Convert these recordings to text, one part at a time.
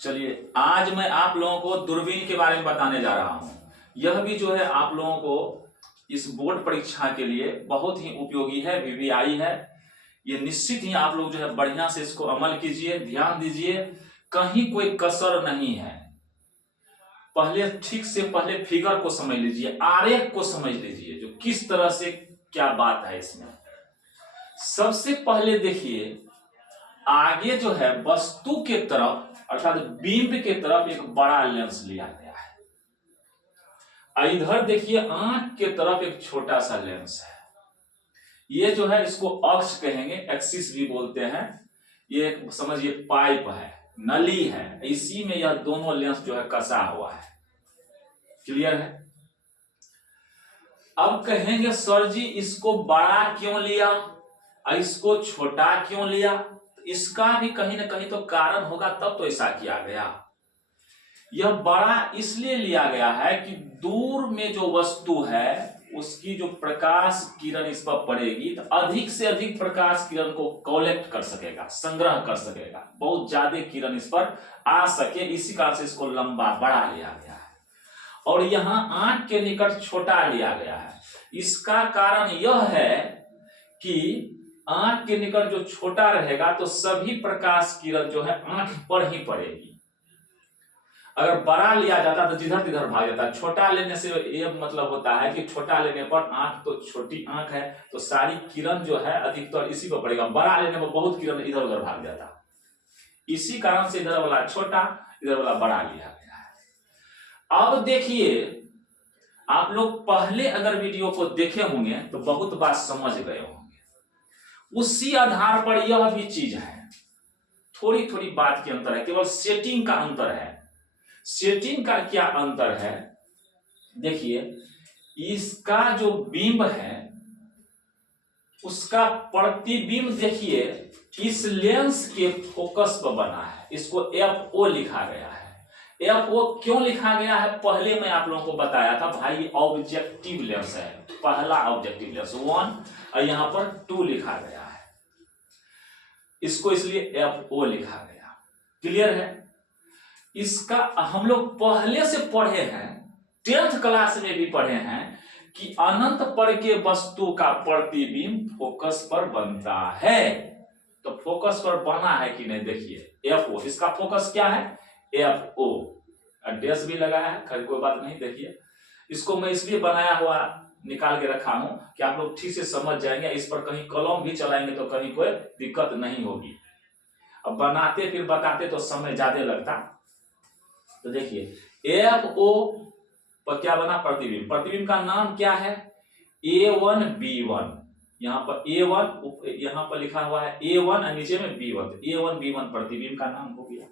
चलिए आज मैं आप लोगों को दूरबीन के बारे में बताने जा रहा हूं। यह भी जो है आप लोगों को इस बोर्ड परीक्षा के लिए बहुत ही उपयोगी है, वीवीआई है। ये निश्चित ही आप लोग जो है बढ़िया से इसको अमल कीजिए, ध्यान दीजिए, कहीं कोई कसर नहीं है। पहले ठीक से पहले फिगर को समझ लीजिए, आरेख को समझ लीजिए, जो किस तरह से क्या बात है इसमें। सबसे पहले देखिए, आगे जो है वस्तु के तरफ अर्थात बिंब के तरफ एक बड़ा लेंस लिया गया है। इधर देखिए आंख के तरफ एक छोटा सा लेंस है। ये जो है इसको अक्ष कहेंगे, एक्सिस भी बोलते हैं। ये समझिए पाइप है, नली है, इसी में यह दोनों लेंस जो है कसा हुआ है। क्लियर है? अब कहेंगे सर जी इसको बड़ा क्यों लिया, इसको छोटा क्यों लिया? इसका भी कहीं ना कहीं तो कारण होगा, तब तो ऐसा किया गया। यह बड़ा इसलिए लिया गया है कि दूर में जो वस्तु है उसकी जो प्रकाश किरण इस पर पड़ेगी तो अधिक से अधिक प्रकाश किरण को कलेक्ट कर सकेगा, संग्रह कर सकेगा, बहुत ज्यादा किरण इस पर आ सके। इसी कारण से इसको लंबा बड़ा लिया गया है। और यहां आंख के निकट छोटा लिया गया है। इसका कारण यह है कि आंख के निकट जो छोटा रहेगा तो सभी प्रकाश किरण जो है आंख पर ही पड़ेगी। अगर बड़ा लिया जाता तो जिधर तिधर भाग जाता। छोटा लेने से ये मतलब होता है कि छोटा लेने पर आंख तो छोटी आंख है तो सारी किरण जो है अधिकतर इसी पर पड़ेगा। बड़ा लेने पर बहुत किरण इधर उधर भाग जाता। इसी कारण से इधर वाला छोटा, इधर वाला बड़ा लिया गया है। अब देखिए, आप लोग पहले अगर वीडियो को देखे होंगे तो बहुत बात समझ गए होंगे। उसी आधार पर यह भी चीज है, थोड़ी थोड़ी बात के अंतर है, केवल सेटिंग का अंतर है। सेटिंग का क्या अंतर है? देखिए, इसका जो बिंब है उसका प्रतिबिंब देखिए इस लेंस के फोकस पर बना है। इसको FO लिखा गया है। FO क्यों लिखा गया है पहले मैं आप लोगों को बताया था भाई। ऑब्जेक्टिव लेंस है, पहला ऑब्जेक्टिव लेंस 1 और यहां पर 2 लिखा गया है। इसको इसलिए FO लिखा गया। क्लियर है? इसका हम लोग पहले से पढ़े हैं, 10th क्लास में भी पढ़े हैं कि अनंत पर के वस्तु का प्रतिबिंब फोकस पर बनता है। तो फोकस पर बना है कि नहीं देखिए FO, इसका फोकस क्या है FO। डैश भी लगाया है, खैर कोई बात नहीं। देखिए इसको मैं इसलिए बनाया हुआ निकाल के रखा हूं कि आप लोग ठीक से समझ जाएंगे। इस पर कहीं कलम भी चलाएंगे तो कहीं कोई दिक्कत नहीं होगी। अब बनाते फिर बताते तो समय ज्यादा लगता। तो देखिए FO पर क्या बना प्रतिबिंब। प्रतिबिंब का नाम क्या है A1B1। यहाँ पर A1 यहाँ पर लिखा हुआ है A1 और नीचे में B1, तो A1B1 प्रतिबिंब का नाम हो गया।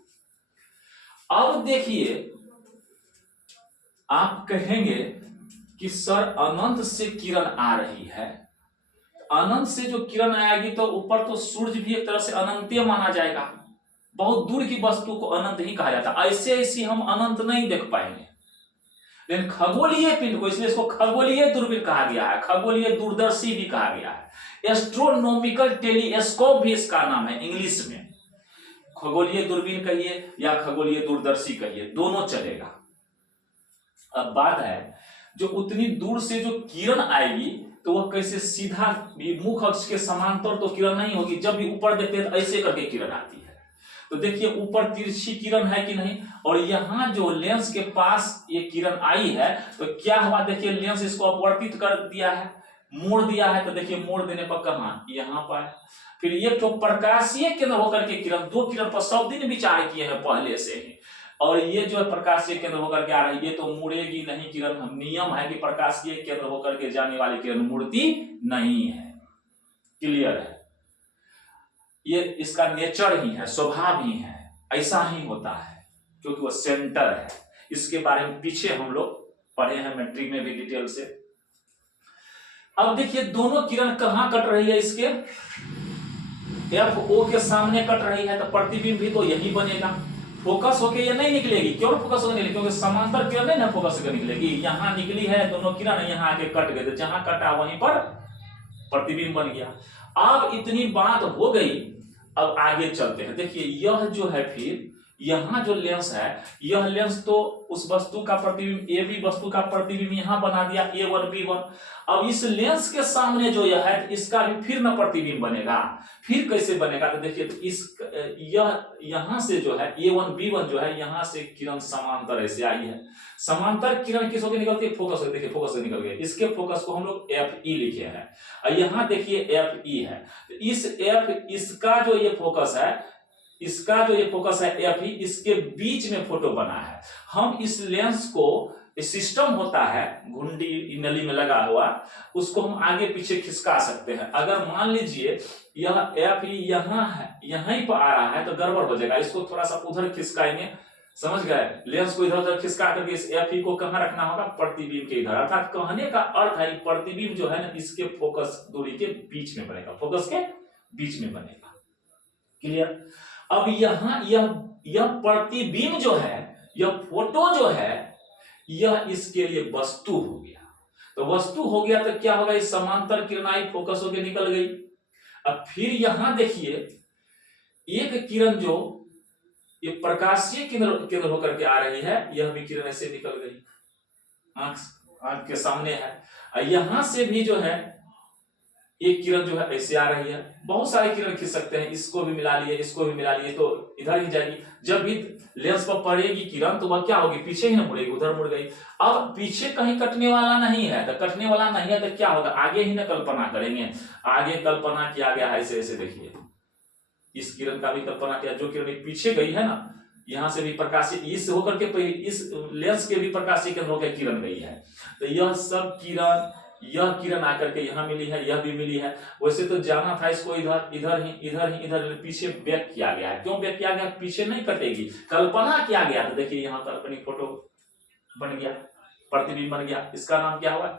अब देखिए आप कहेंगे कि सर अनंत से किरण आ रही है। अनंत से जो किरण आएगी तो ऊपर तो सूर्य भी एक तरह से अनंतीय माना जाएगा। बहुत दूर की वस्तु को अनंत ही कहा जाता। ऐसे ऐसी हम अनंत नहीं देख पाएंगे। लेकिन खगोलीय पिंड को, इसलिए इसको खगोलीय दूरबीन कहा गया है, खगोलीय दूरदर्शी भी कहा गया है। एस्ट्रोनॉमिकल टेलीस्कोप भी इसका नाम है इंग्लिश में। खगोलीय दूरबीन कहिए या खगोलीय दूरदर्शी कहिए, दोनों चलेगा। अब बात है जो उतनी दूर से जो किरण आएगी तो वह कैसे सीधा मुख अक्ष के समांतर तो किरण नहीं होगी। जब भी ऊपर देखते हैं तो ऐसे करके किरण आती है। तो देखिए ऊपर तिरछी किरण है कि नहीं, और यहां जो लेंस के पास ये किरण आई है तो क्या हुआ देखिए, लेंस इसको अपवर्तित कर दिया है, मोड़ दिया है। तो देखिए मोड़ देने पर कहां, यहां पर। फिर ये तो प्रकाशीय केंद्र होकर के किरण, दो किरण पर सब दिन विचार किए हैं पहले से ही। और ये जो है प्रकाशीय केंद्र होकर के आ रही है, ये तो मुड़ेगी नहीं किरण। नियम है कि प्रकाशीय केंद्र होकर के जाने वाली किरण मुड़ती नहीं है। क्लियर है? ये इसका नेचर ही है, स्वभाव ही है, ऐसा ही होता है क्योंकि वो सेंटर है। इसके बारे में पीछे हम लोग पढ़े हैं मैट्रिक में भी डिटेल से। अब देखिए दोनों किरण कहां कट रही है, इसके FO के सामने कट रही है, तो प्रतिबिंब भी तो यही बनेगा। फोकस होके ये नहीं निकलेगी। क्यों फोकस होके निकलेगी? क्योंकि समांतर किरण नहीं ना फोकस होकर निकलेगी। यहां निकली है दोनों किरण, यहां आके कट गए, तो जहां कटा वहीं पर प्रतिबिंब बन गया। अब इतनी बात हो गई, अब आगे चलते हैं। देखिए यह जो है फिर यहाँ जो लेंस है, यह लेंस तो उस वस्तु का प्रतिबिंब, ए बी वस्तु का प्रतिबिंब यहाँ बना दिया A1 B1। अब इस लेंस के सामने जो यह है, इसका भी फिर न प्रतिबिंब बनेगा। फिर कैसे बनेगा? तो देखिए, तो इस यह यहाँ से जो है A1 B1 जो है, यहाँ से किरण समांतर ऐसे आई है। समांतर किरण किस होकर निकलती है? फोकस से। देखिए फोकस से निकल गई। इसके फोकस को हम लोग FE लिखे हैं, और यहाँ देखिए FE है। तो इस इसका जो ये फोकस है, इसका जो ये फोकस है FE, इसके बीच में फोटो बना है। हम इस लेंस को, सिस्टम होता है घुंडी नली में लगा हुआ, उसको हम आगे पीछे खिसका सकते हैं। अगर मान लीजिए यह FE यहाँ है, यहीं पर आ रहा है, तो गड़बड़ हो जाएगा। इसको थोड़ा सा उधर खिसकाएंगे, समझ गए? लेंस को इधर उधर खिसका करके इस FE को कहाँ रखना होगा? प्रतिबिंब के इधर। अर्थात कहने का अर्थ है प्रतिबिंब जो है ना, इसके फोकस दूरी के बीच में बनेगा, फोकस के बीच में बनेगा। क्लियर? अब यहाँ यह प्रतिबिंब जो है, यह फोटो जो है, यह इसके लिए वस्तु हो गया। तो वस्तु हो गया तो क्या होगा? इस समांतर किरणाई फोकस होकर निकल गई। अब फिर यहां देखिए, एक किरण जो ये प्रकाशीय केंद्र होकर के आ रही है, यह भी किरण ऐसे निकल गई, आंख के सामने है। और यहां से भी जो है एक किरण जो है ऐसे आ रही है। बहुत सारे किरण खींच सकते हैं, इसको भी मिला लिए, इसको भी मिला लिए, तो इधर ही जाएगी। जब भी लेंस पर पड़ेगी किरण, तो वह क्या होगी? पीछे ही ना मुड़ेगी, उधर मुड़ गई। अब पीछे कहीं कटने वाला नहीं है, तो कटने वाला नहीं है तो क्या होगा? आगे ही ना कल्पना करेंगे। आगे कल्पना किया गया है ऐसे ऐसे। देखिए, इस किरण का भी कल्पना किया, जो किरण पीछे गई है ना, यहां से भी प्रकाशीय, इस होकर के इस लेंस के भी प्रकाशीय केंद्र होकर किरण गई है। तो यह सब किरण, यह किरण आकर के यहाँ मिली है, यह भी मिली है। वैसे तो जाना था इसको इधर पीछे बैक किया गया है। क्यों बैक किया गया? पीछे नहीं कटेगी, कल्पना किया गया। तो देखिए यहाँ काल्पनिक फोटो बन गया, प्रतिबिंब बन गया। इसका नाम क्या हुआ?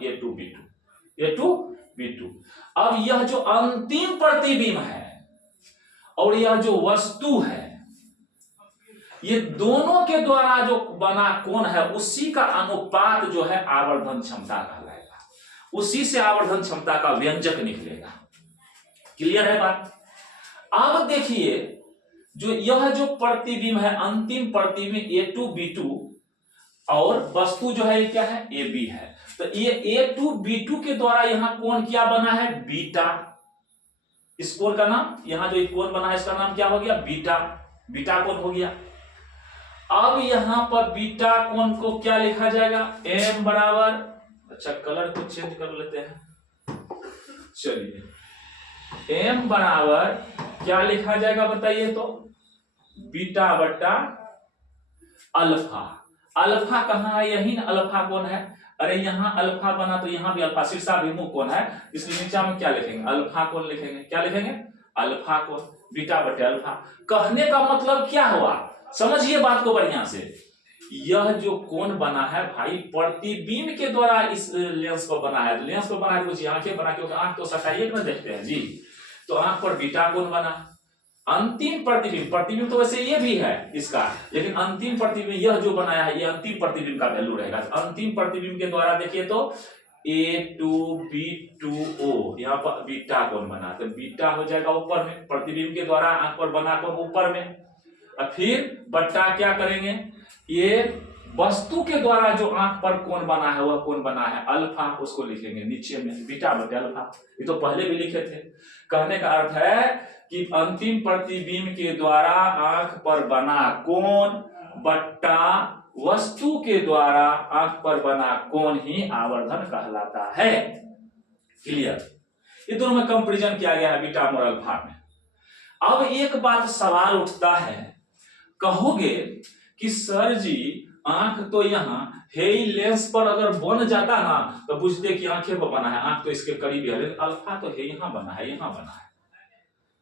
A2B2। अब यह जो अंतिम प्रतिबिंब है और यह जो वस्तु है, ये दोनों के द्वारा जो बना कोण है, उसी का अनुपात जो है आवर्धन क्षमता कहलाएगा। उसी से आवर्धन क्षमता का व्यंजक निकलेगा। क्लियर है बात? अब देखिए, जो यह जो प्रतिबिंब है, अंतिम प्रतिबिंब A2B2, और वस्तु जो है ये क्या है? AB है। तो ये A2B2 के द्वारा यहां कोण क्या बना है? बीटा। इस कोण का नाम, यहां जो कोण बना है, इसका नाम क्या हो गया? बीटा। बीटा कोण हो गया। अब यहां पर बीटा कोण को क्या लिखा जाएगा? M बराबर, अच्छा कलर को चेंज कर लेते हैं, चलिए, M बराबर क्या लिखा जाएगा बताइए तो? बीटा बट्टा अल्फा। अल्फा कहाँ है? यही ना अल्फा कोण है। अरे यहाँ अल्फा बना तो यहाँ भी अल्फा, शीर्षाभिमुख कोण है, इसलिए नीचे में क्या लिखेंगे? अल्फा कोण लिखेंगे। क्या लिखेंगे? अल्फा कोण, बीटा बटे अल्फा। कहने का मतलब क्या हुआ? समझिए बात को बढ़िया से। यह जो कोण बना है भाई, प्रतिबिंब के द्वारा इस लेंस पर बना है। लेंस पर बना है, कुछ आंखें बना, क्योंकि आंख तो सटाइए ना देखते हैं जी, तो आंख पर बीटा कोण बना। अंतिम प्रतिबिंब तो वैसे ये भी है इसका, लेकिन अंतिम प्रतिबिंब यह जो बनाया है, ये अंतिम प्रतिबिंब का वैल्यू रहेगा। अंतिम प्रतिबिंब के द्वारा देखिए तो A2B2O, यहाँ पर बीटा कोण बना, तो बीटा हो जाएगा ऊपर में, प्रतिबिंब के द्वारा आंख पर बना कोण ऊपर में। और फिर बट्टा क्या करेंगे? ये वस्तु के द्वारा जो आंख पर कोण बना है, वह कोण बना है अल्फा, उसको लिखेंगे नीचे में बीटा बटे अल्फा। ये तो पहले भी लिखे थे। कहने का अर्थ है कि अंतिम प्रतिबिंब के द्वारा आंख पर बना कोण बट्टा वस्तु के द्वारा आंख पर बना कोण ही आवर्धन कहलाता है। क्लियर? ये दोनों में कंपैरिजन किया गया है बीटा और अल्फा में। अब एक बात सवाल उठता है, कहोगे कि सर जी आंख तो यहाँ है, लेंस पर अगर बन जाता ना तो पूछते कि आंखें पर बना है, आंख तो इसके करीब है, लेकिन अल्फा तो है यहाँ बना है, यहाँ बना है,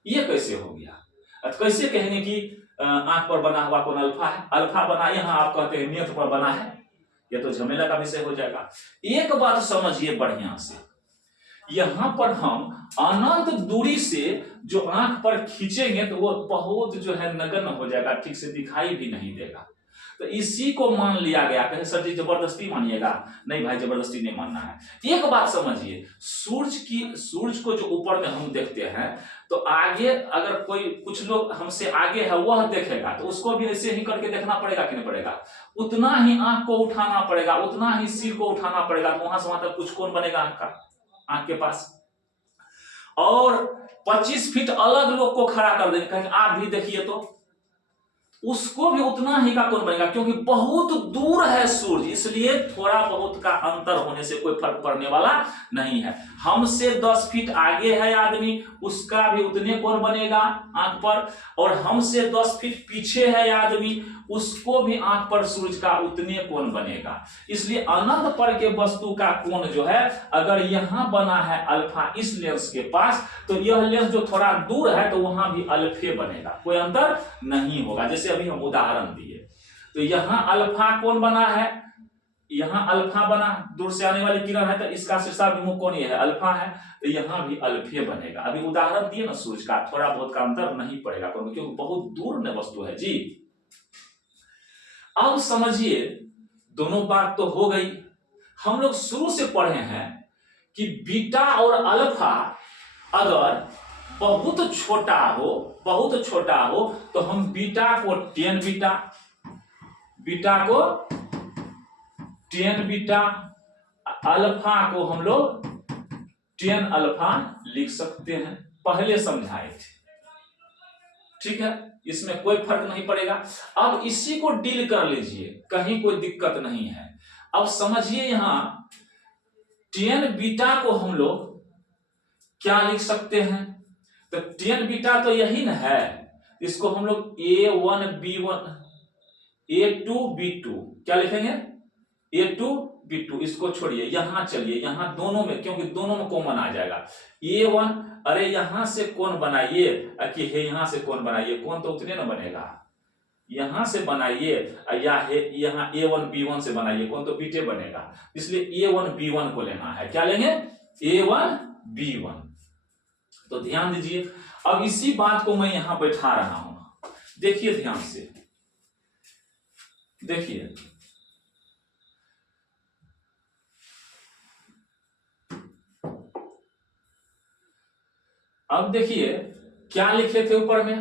ये कैसे हो गया? कैसे कहेंगे कि आंख पर बना हुआ कोण अल्फा है? अल्फा बना यहाँ, आप कहते हैं नेत्र पर बना है, ये तो झमेला का विषय हो जाएगा। एक बात समझिए बढ़िया से, यहां पर हम अनंत दूरी से जो आंख पर खींचेंगे तो वो बहुत जो है नगण्य हो जाएगा, ठीक से दिखाई भी नहीं देगा। तो इसी को मान लिया गया। कहे सर जी जबरदस्ती मानिएगा, नहीं भाई जबरदस्ती नहीं मानना है। एक बात समझिए, सूरज को जो ऊपर में हम देखते हैं, तो आगे अगर कोई कुछ लोग हमसे आगे है वह देखेगा तो उसको भी ऐसे ही करके देखना पड़ेगा कि नहीं पड़ेगा? उतना ही आंख को उठाना पड़ेगा, उतना ही सिर को उठाना पड़ेगा, तो वहां से वहां तक कुछ कौन बनेगा आंख के पास। और 25 फीट अलग लोग को खड़ा कर देंगे, कहेंगे आप भी देखिए, तो उसको भी उतना ही का कौन बनेगा, क्योंकि बहुत दूर है सूरज, इसलिए थोड़ा बहुत का अंतर होने से कोई फर्क पड़ने वाला नहीं है। हमसे 10 फीट आगे है आदमी, उसका भी उतने कौन बनेगा आंख पर, और हमसे 10 फीट पीछे है आदमी, उसको भी आंख पर सूरज का उतने कोण बनेगा। इसलिए अनंत पर के वस्तु का कोण जो है, अगर यहां बना है अल्फा इस लेंस के पास, तो यह लेंस जो थोड़ा दूर है तो वहां भी अल्फे बनेगा, कोई अंतर नहीं होगा। जैसे अभी हम उदाहरण दिए, तो यहां अल्फा कोण बना है, यहां अल्फा बना, दूर से आने वाली किरण है तो इसका शीर्षाभिमुख कोण ये है अल्फा है, तो यहां भी अल्फे बनेगा। अभी उदाहरण दिए ना सूरज का, थोड़ा बहुत का अंतर नहीं पड़ेगा क्योंकि बहुत दूर में वस्तु है जी। अब समझिए, दोनों बात तो हो गई। हम लोग शुरू से पढ़े हैं कि बीटा और अल्फा अगर बहुत छोटा हो तो हम बीटा को 10 बीटा, अल्फा को हम लोग 10 अल्फा लिख सकते हैं, पहले समझाए थे, ठीक है, इसमें कोई फर्क नहीं पड़ेगा। अब इसी को डील कर लीजिए, कहीं कोई दिक्कत नहीं है। अब समझिए, यहां 10 बीटा को हम लोग क्या लिख सकते हैं, तो 10 बीटा तो यही ना है, इसको हम लोग A1 B1 A2 B2 क्या लिखेंगे, A2 B2। इसको छोड़िए, यहां चलिए, यहां दोनों में, क्योंकि दोनों में कॉमन आ जाएगा। A1, अरे यहां से कौन बनाइए कि है, यहां से कौन बनाइए, कौन तो उतने ना बनेगा, यहां से बनाइए, या यहां A1 B1 से बनाइए, कौन तो बीटे बनेगा, इसलिए A1 B1 को लेना है। क्या लेंगे, A1 B1। तो ध्यान दीजिए, अब इसी बात को मैं यहां बैठा रहा हूं, देखिए ध्यान से, देखिए अब देखिए क्या लिखे थे ऊपर में,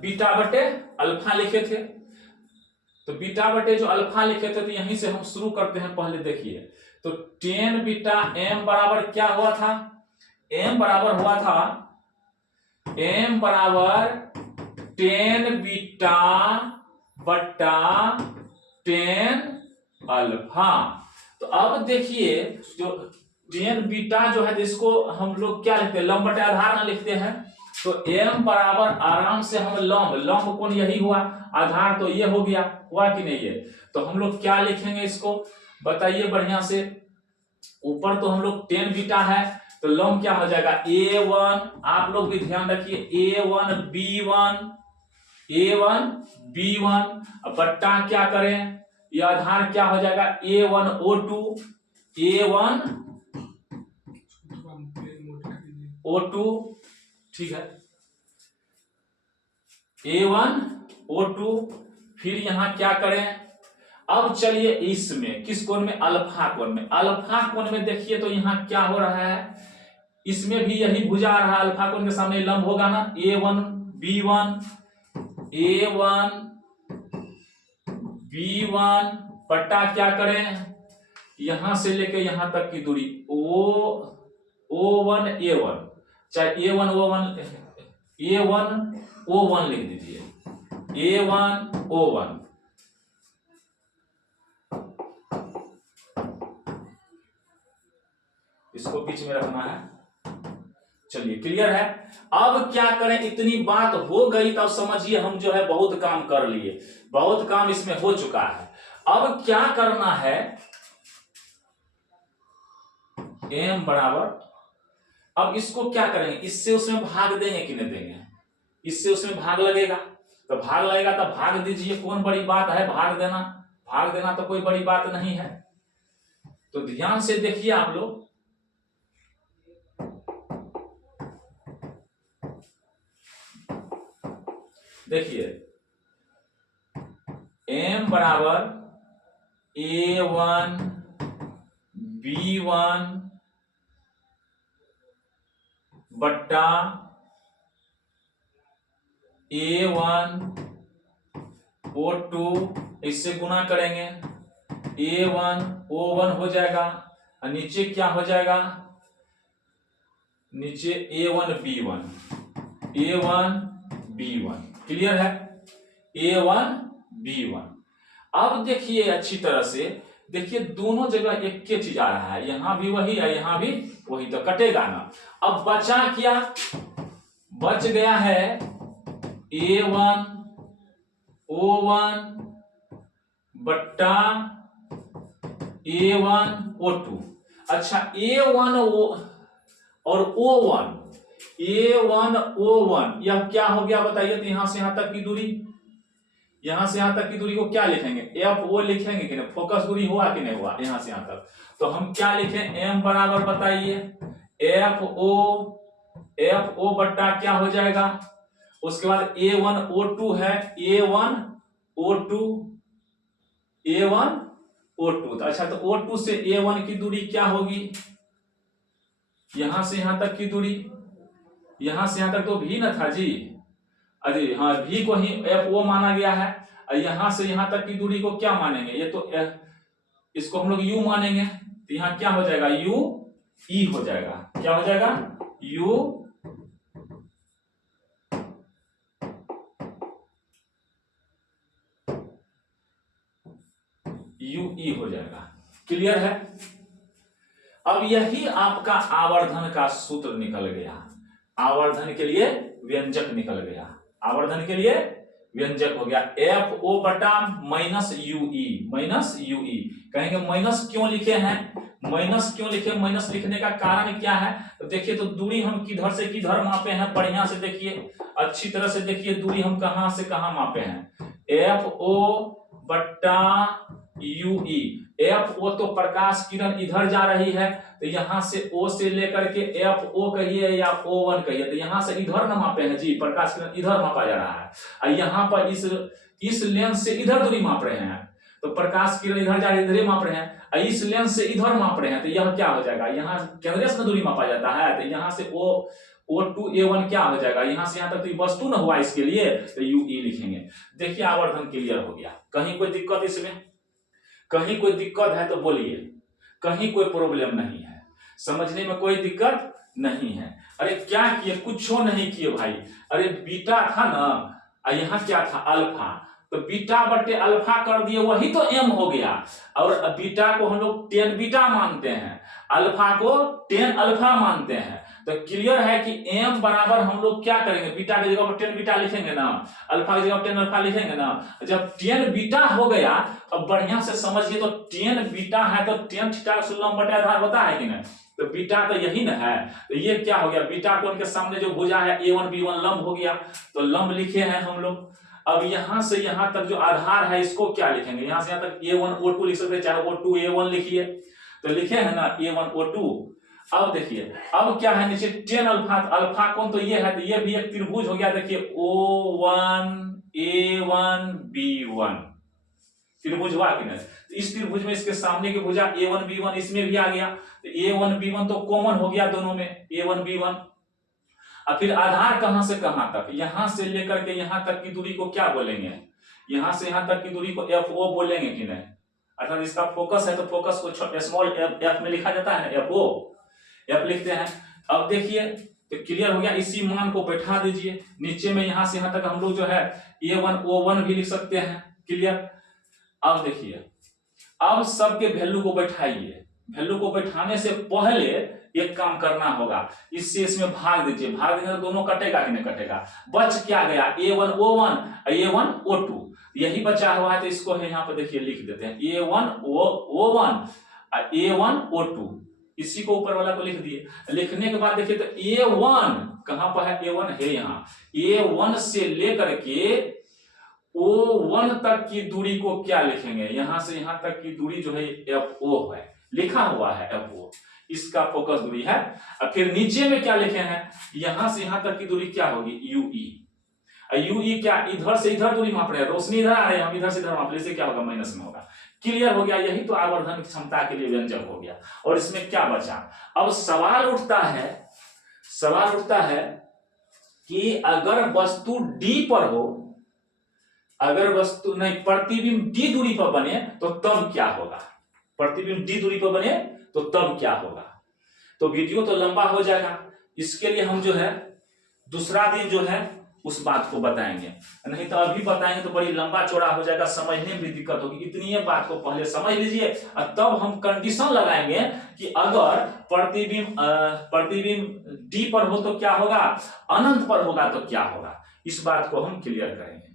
बीटा बटे अल्फा लिखे थे, तो बीटा बटे जो अल्फा लिखे थे, तो यहीं से हम शुरू करते हैं। पहले देखिए, तो 10 बीटा m बराबर क्या हुआ था, m बराबर हुआ था, m बराबर 10 बीटा बटा 10 अल्फा। तो अब देखिए, जो 10 बीटा जो है, इसको हम लोग क्या लिखते हैं, लंब बटे आधार ना लिखते हैं, तो m बराबर आराम से हम लंब कोण यही हुआ, आधार तो ये हो गया, हुआ कि नहीं ये, तो हम लोग क्या लिखेंगे इसको बताइए बढ़िया से। ऊपर तो हम लोग 10 बीटा है, तो लंब क्या हो जाएगा, A1, आप लोग भी ध्यान रखिए, A1 B1 बट्टा क्या करें, ये आधार क्या हो जाएगा, A1 O2, ठीक है, A1 O2, फिर यहां क्या करें, अब चलिए इसमें किस कोण में, अल्फा कोण में, अल्फा कोण में देखिए तो यहां क्या हो रहा है, इसमें भी यही भुजा आ रहा है, अल्फा कोण के सामने लंब होगा ना, A1 B1 बट्टा क्या करें, यहां से लेके यहां तक की दूरी O1 A1, चाहे A1 O1 लिख दीजिए, A1 O1, इसको बीच में रखना है। चलिए क्लियर है। अब क्या करें, इतनी बात हो गई, तब समझिए हम जो है बहुत काम कर लिए, बहुत काम इसमें हो चुका है। अब क्या करना है, m बराबर, अब इसको क्या करेंगे, इससे उसमें भाग देंगे कि नहीं देंगे, इससे उसमें भाग लगेगा, तो भाग लगेगा तो भाग दीजिए, कौन बड़ी बात है भाग देना तो कोई बड़ी बात नहीं है। तो ध्यान से देखिए आप लोग, देखिए m बराबर A1 B1 बट्टा A1 O2, इससे गुना करेंगे A1 O1 हो जाएगा और नीचे क्या हो जाएगा, नीचे A1 B1 क्लियर है, A1 B1। अब देखिए अच्छी तरह से देखिए, दोनों जगह एक के चीज आ रहा है, यहां भी वही है यहां भी वही, तो कटेगा ना। अब बचा क्या, बच गया है A1 O1 बट्टा A1 O2। अच्छा A1 और O1, A1 O1 यह क्या हो गया बताइए, तो यहां से यहां तक की दूरी, यहां से यहां तक की दूरी को क्या लिखेंगे, FO लिखेंगे कि नहीं, फोकस दूरी हुआ कि नहीं हुआ यहां से यहां तक। तो हम क्या लिखें, M बराबर बताइए FO बट्टा क्या हो जाएगा, उसके बाद A1 O2 है, A1 O2 तो अच्छा, तो O2 से A1 की दूरी क्या होगी, यहां से यहां तक की दूरी, यहां से यहां तक तो भी ना था जी, अरे हाँ भी को ही FO माना गया है, और यहां से यहां तक की दूरी को क्या मानेंगे, ये तो इसको हम लोग U मानेंगे, तो यहां क्या हो जाएगा UE हो जाएगा, क्या हो जाएगा UE हो जाएगा, क्लियर है। अब यही आपका आवर्धन का सूत्र निकल गया, आवर्धन के लिए व्यंजक निकल गया, आवर्धन के लिए व्यंजक हो गया FO बटा माइनस UE। कहेंगे माइनस क्यों लिखे हैं, माइनस क्यों लिखे, माइनस लिखने का कारण क्या है, तो देखिए तो दूरी हम किधर से किधर मापे हैं, बढ़िया से देखिए, अच्छी तरह से देखिए, दूरी हम कहां से कहां मापे हैं, FO बट्टा UE। FO तो प्रकाश किरण इधर जा रही है, तो यहां से O से लेकर के FO कहिए या O1 कहिए, तो यहां से इधर न मापे हैं जी, प्रकाश किरण इधर मापा जा रहा है, और यहां पर इस लेंस से इधर दूरी माप रहे हैं, तो प्रकाश किरण इधर जा रही, इधर माप रहे हैं, और इस लेंस से इधर माप रहे हैं, तो यह क्या हो जाएगा, यहाँ केंद्र से दूरी मापा जाता है, तो यहाँ से O2 A1 क्या हो जाएगा, यहां से यहां तक तो वस्तु न हुआ, इसके लिए तो UE लिखेंगे। देखिए आवर्धन क्लियर हो गया, कहीं कोई दिक्कत इसमें, कहीं कोई दिक्कत है तो बोलिए, कहीं कोई प्रॉब्लम नहीं है, समझने में कोई दिक्कत नहीं है। अरे क्या किए, कुछ नहीं किए भाई, अरे बीटा था ना, यहाँ क्या था अल्फा, तो बीटा बटे अल्फा कर दिए, वही तो M हो गया, और बीटा को हम लोग 10 बीटा मानते हैं, अल्फा को 10 अल्फा मानते हैं, तो क्लियर है कि M बराबर हम लोग क्या करेंगे, बीटा की जगह पर 10 बीटा लिखेंगे ना, अल्फा की जगह पर 10 अल्फा लिखेंगे ना। जब 10 बीटा हो गया, अब बढ़िया से समझिए, तो 10 बीटा है तो 10 थीटा का लंब बटे आधार होता है कि नहीं, तो बीटा तो यही ना है, तो ये क्या हो गया, बीटा कोण के सामने जो भुजा है A1 B1 लंब हो गया, तो लंब लिखे हैं हम लोग। अब यहां से यहां तक जो आधार है इसको क्या लिखेंगे, यहां से यहां तक A1 O2 लिख सकते हैं, चाहे O2 A1 लिखिए, तो लिखे है ना A1 O2। अब देखिए अब क्या है, नीचे 10 अल्फा, अल्फा कोण तो ये है, तो ये भी एक त्रिभुज हो गया, देखिए O1 A1 B1 त्रिभुज हुआ कि नहीं, तो इस त्रिभुज में इसके सामने की भुजा A1 B1 इसमें भी आ गया, तो A1 B1 तो कॉमन हो गया दोनों में, A1 B1। और फिर आधार कहां से कहां तक, यहां से लेकर के यहां तक की दूरी को क्या बोलेंगे, यहां से यहां तक की दूरी को FO बोलेंगे कि नहीं, अर्थात इसका फोकस है तो फोकस को स्मॉल f में लिखा जाता है ना, FO F लिखते हैं। अब देखिए तो क्लियर हो गया, इसी मान को बैठा दीजिए नीचे में, यहां से यहां तक हम लोग जो है A1 O1 भी लिख सकते हैं, क्लियर। अब देखिए अब सबके वैल्यू को बैठाइए, वैल्यू को बैठाने से पहले एक काम करना होगा, इससे इसमें भाग दीजिए, भाग देंगे तो दोनों कटेगा कि नहीं कटेगा, बच क्या गया A1 O1 A1 O2, यही बचा हुआ है, तो इसको है यहाँ पे देखिए लिख देते हैं A1 O1 A1 O2, इसी को ऊपर वाला को लिख दिए। लिखने के बाद देखिए तो A1 कहां पर है, A1 है यहाँ, A1 से लेकर के O1 तक की दूरी को क्या लिखेंगे, यहां से यहां तक की दूरी जो है FO है, लिखा हुआ है FO, इसका फोकस दूरी है। और फिर नीचे में क्या लिखे हैं, यहां से यहां तक की दूरी क्या होगी UE, यू ई क्या इधर से इधर दूरी माप रहे हैं, रोशनी इधर आ रही है, हम इधर से इधर माप ले, क्या होगा माइनस में होगा। क्लियर हो गया, यही तो आवर्धन की क्षमता के लिए व्यंजक हो गया। और इसमें क्या बचा, अब सवाल उठता है कि अगर वस्तु डी पर हो, अगर वस्तु नहीं प्रतिबिंब डी दूरी पर बने तो तब क्या होगा, प्रतिबिंब डी दूरी पर बने तो तब क्या होगा। तो वीडियो तो लंबा हो जाएगा, इसके लिए हम जो है दूसरा दिन जो है उस बात को बताएंगे, नहीं तो अभी बताएंगे तो बड़ी लंबा चौड़ा हो जाएगा, समझने में दिक्कत होगी। इतनी ही बात को पहले समझ लीजिए और तब हम कंडीशन लगाएंगे कि अगर प्रतिबिंब डी पर हो तो क्या होगा, अनंत पर होगा तो क्या होगा। इस बात को हम क्लियर करेंगे।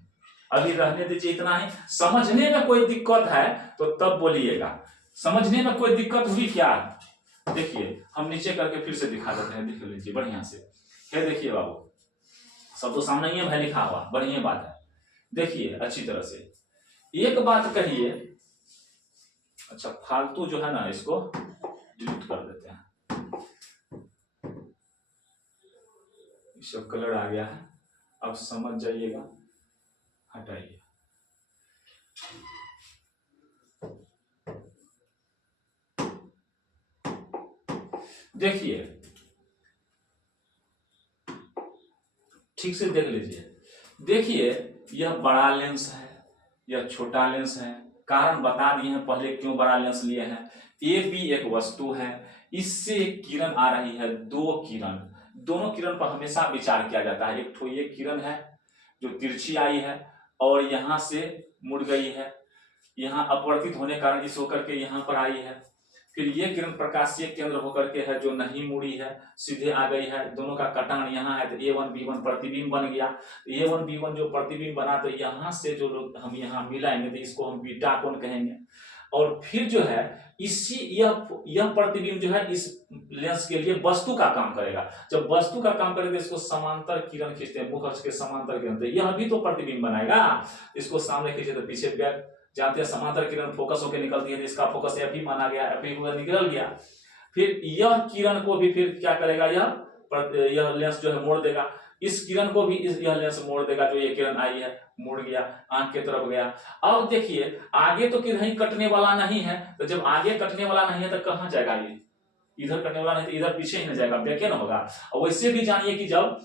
अभी रहने दीजिए इतना ही। समझने में कोई दिक्कत है तो तब बोलिएगा। समझने में कोई दिक्कत हुई क्या, देखिए हम नीचे करके फिर से दिखा देते हैं, देख लीजिए बढ़िया से। क्या देखिए बाबू, सब तो सामने ही है लिखा हुआ, बढ़िया बात है, देखिए अच्छी तरह से। एक बात कहिए, अच्छा फालतू जो है ना इसको डिलीट कर देते हैं, इसका कलर आ गया है, अब समझ जाइएगा, हटाइए। देखिए ठीक से देख लीजिए, देखिए यह बड़ा लेंस है, यह छोटा लेंस है, कारण बता दिए हैं पहले क्यों बड़ा लेंस लिए हैं। ए बी एक वस्तु है, इससे किरण आ रही है, दो किरण, दोनों किरण पर हमेशा विचार किया जाता है। एक तो ये किरण है जो तिरछी आई है और यहां से मुड़ गई है, यहाँ अपवर्तित होने के कारण इस होकर के यहाँ पर आई है। फिर ये किरण प्रकाशीय केंद्र होकर के है जो नहीं मुड़ी है, सीधे आ गई है, दोनों का कटान यहाँ है, तो A1 B1 प्रतिबिंब बन गया। A1 B1 जो प्रतिबिंब बना तो यहाँ से जो लोग हम यहाँ मिलाएंगे तो इसको हम बीटा कोण कहेंगे। और फिर जो है इसी यह प्रतिबिंब जो है इस लेंस के लिए वस्तु का काम करेगा। जब वस्तु का काम करेगा इसको समांतर किरण खींचते हैं, मुख अक्ष के समांतर किरण, तो यह भी तो प्रतिबिंब बनाएगा। इसको सामने खींचे तो पीछे बैक, जानते हैं समांतर किरण फोकस होकर निकलती है, तो इसका फोकस एफ ही माना गया, एफ ही निकल गया। फिर यह किरण को भी फिर क्या करेगा, यह लेंस जो है मोड़ देगा, इस किरण को भी यह लेंस मोड़ देगा, जो ये किरण आई है मुड़ गया, आंख की तरफ गया। अब देखिए आगे तो किरण कटने वाला नहीं है, तो जब आगे कटने वाला नहीं है तो कहां जाएगा, ये इधर कटने वाला नहीं तो इधर पीछे ही न जाएगा, बैके न होगा। और वैसे भी जानिए कि जब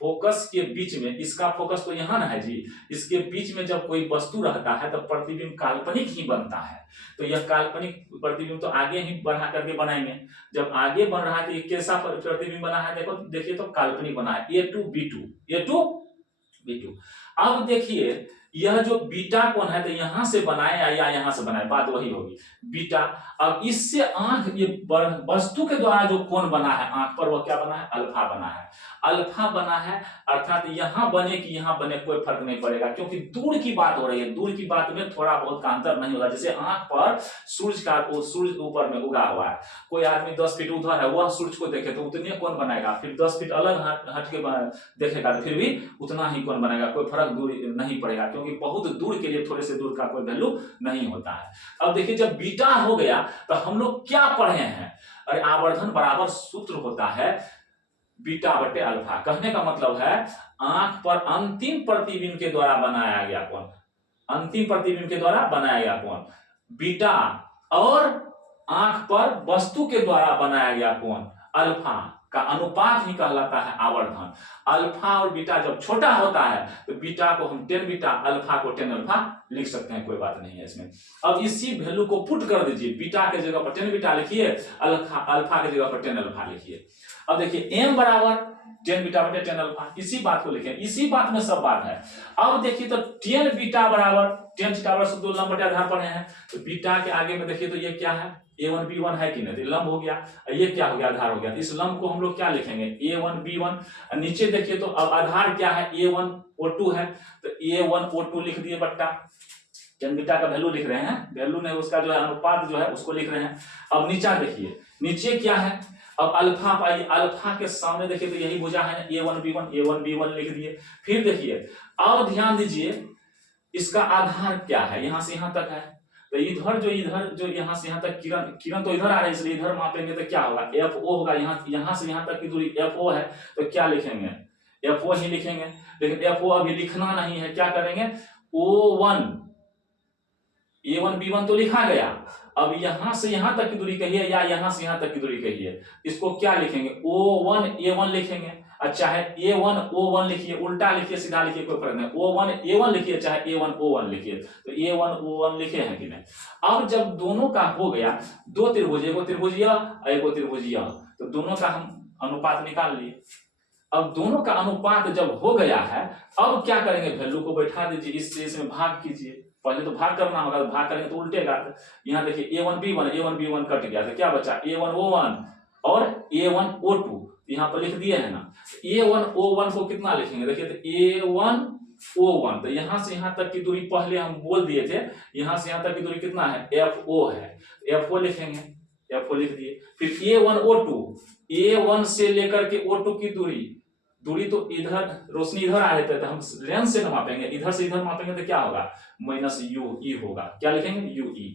फोकस के बीच में, इसका फोकस तो यहाँ ना है जी, इसके बीच में जब कोई वस्तु रहता है तो प्रतिबिंब काल्पनिक ही बनता है। तो यह काल्पनिक प्रतिबिंब तो आगे ही बढ़ा करके बनाएंगे। जब आगे बन रहा है तो ये कैसा प्रतिबिंब बना है, देखो देखिए तो काल्पनिक बना है, A2 B2। अब देखिए यह जो बीटा कोण है तो यहां से बनाए या यहां से बनाए, बात वही होगी बीटा। अब इससे आंख, ये वस्तु के द्वारा जो कोण बना है आंख पर, वह क्या बना है, अल्फा बना है। अल्फा बना है अर्थात यहां बने कि यहां बने कोई फर्क नहीं पड़ेगा, क्योंकि दूर की बात हो रही है, दूर की बात में थोड़ा बहुत का अंतर नहीं होगा। जैसे आंख पर सूरज ऊपर में उगा हुआ है, कोई आदमी 10 फीट उधर है, वह सूरज को देखे तो उतने कोण बनाएगा, फिर 10 फीट अलग हट के देखेगा तो फिर भी उतना ही कोण बनाएगा, कोई फर्क दूर नहीं पड़ेगा, क्योंकि बहुत दूर के लिए थोड़े से दूर का कोई वैल्यू नहीं होता है। अब देखिए जब बीटा हो गया तो हम लोग क्या पढ़े हैं, अरे आवर्धन बराबर सूत्र होता है बीटा बटे अल्फा। कहने का मतलब है आंख पर अंतिम प्रतिबिंब के द्वारा बनाया गया कोण, अंतिम प्रतिबिंब के द्वारा बनाया गया कोण बीटा, और आंख पर वस्तु के द्वारा बनाया गया कोण अल्फा का अनुपात ही कहलाता है आवर्धन। अल्फा और बीटा जब छोटा होता है तो बीटा को हम 10 बीटा, अल्फा को 10 अल्फा लिख सकते हैं, कोई बात नहीं है इसमें। अब इसी वैल्यू को पुट कर दीजिए, बीटा के जगह पर 10 बीटा लिखिए, अल्फा के जगह पर 10 अल्फा लिखिए। अब देखिए m बराबर 10 बीटा बटे 10 अल्फा, इसी बात को लिखें, इसी बात में सब बात है। अब देखिए तो 10 बीटा बराबर 10 थीटा बराबर 2 लंब बटे आधार पढ़े हैं, तो बीटा के आगे में देखिए तो ये क्या है, A1 B1 है कि नहीं, तो लंब हो गया, ये क्या हो गया, आधार हो गया। तो इस लंब को हम लोग क्या लिखेंगे, A1 B1। नीचे देखिए तो अब आधार क्या है, A1 O2 है, तो A1 O2 लिख दिए बट्टा, 10 बीटा का वैल्यू लिख रहे हैं, वैल्यू नहीं उसका जो है अनुपात जो है उसको लिख रहे हैं। अब नीचा देखिए, नीचे क्या है, अब अल्फा पाइए, अल्फा के सामने देखिए तो यही भुजा है A1 B1 लिख दिए। फिर देखिए अब ध्यान दीजिए इसका आधार क्या है, यहां से यहां तक है, तो इधर जो यहां से यहां तक किरण तो इधर आ रही है, इसलिए इधर मापेंगे तो क्या होगा, FO होगा, यहां से यहां तक की दूरी FO है, तो क्या लिखेंगे FO ही लिखेंगे, लेकिन FO अभी लिखना नहीं है। क्या करेंगे, O1 A1 B1 तो लिखा गया, अब यहां से यहां तक की दूरी कहिए या यहां से यहां तक की दूरी कहिए, इसको क्या लिखेंगे, O1 A1 लिखेंगे। चाहे A1 O1 लिखिए, उल्टा लिखिए, सीधा लिखिए, कोई फर्क नहीं। O1 A1 लिखिए, चाहे A1 O1 लिखिए, तो A1 O1 लिखे हैं कि नहीं। अब जब दोनों का हो गया, दो त्रिभुज, एगो त्रिभुजिया एगो त्रिभुजिया, तो दोनों का हम अनुपात निकाल लिए। अब दोनों का अनुपात जब हो गया है, अब क्या करेंगे, वैल्यू को बैठा दीजिए, इससे इसमें भाग कीजिए। पहले तो भाग करना होगा, तो भाग करेंगे तो उल्टेगा। यहाँ देखिए A1 B1 कट गया, तो क्या बचा, A1 O1 और A1 O2, यहाँ पर लिख दिए है ना। A1 O1 को कितना लिखेंगे, देखिए तो A1 O1, तो यहाँ से यहाँ तक की दूरी पहले हम बोल दिए थे, यहाँ से यहाँ तक की दूरी कितना है, FO है, FO लिखेंगे, FO लिख दिए। फिर A1 O2, A1 से लेकर के O2 की दूरी तो इधर, रोशनी इधर आ रही है, तो हम लेंस से मापेंगे, इधर से इधर मापेंगे तो क्या होगा, माइनस UE होगा। क्या लिखेंगे, UE,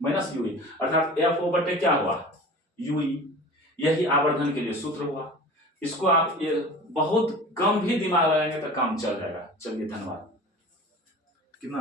माइनस UE, अर्थात FO बटे क्या हुआ, UE। यही आवर्धन के लिए सूत्र हुआ। इसको आप बहुत कम भी दिमाग लगाएंगे तो काम चल जाएगा। चलिए, धन्यवाद। कितना